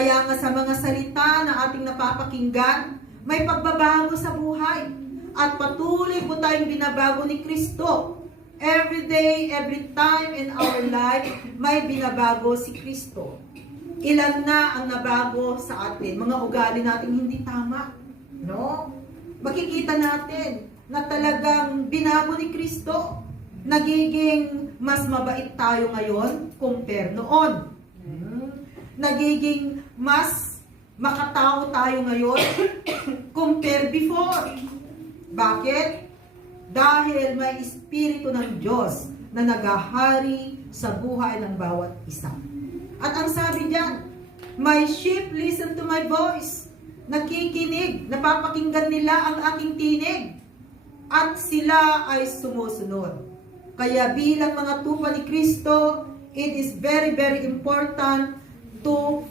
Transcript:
Kaya nga sa mga salita na ating napapakinggan, may pagbabago sa buhay. At patuloy po tayong binabago ni Kristo. Every day, every time in our life, may binabago si Kristo. Ilan na ang nabago sa atin, mga ugali nating hindi tama. No? Makikita natin na talagang binago ni Kristo. Nagiging mas mabait tayo ngayon compare noon. Nagiging mas makatao tayo ngayon compare before. Bakit? Dahil may Espiritu ng Diyos na naghahari sa buhay ng bawat isa. At ang sabi diyan, my sheep listen to my voice. Nakikinig, napapakinggan nila ang aking tinig. At sila ay sumusunod. Kaya bilang mga tupa ni Kristo, it is very, very important to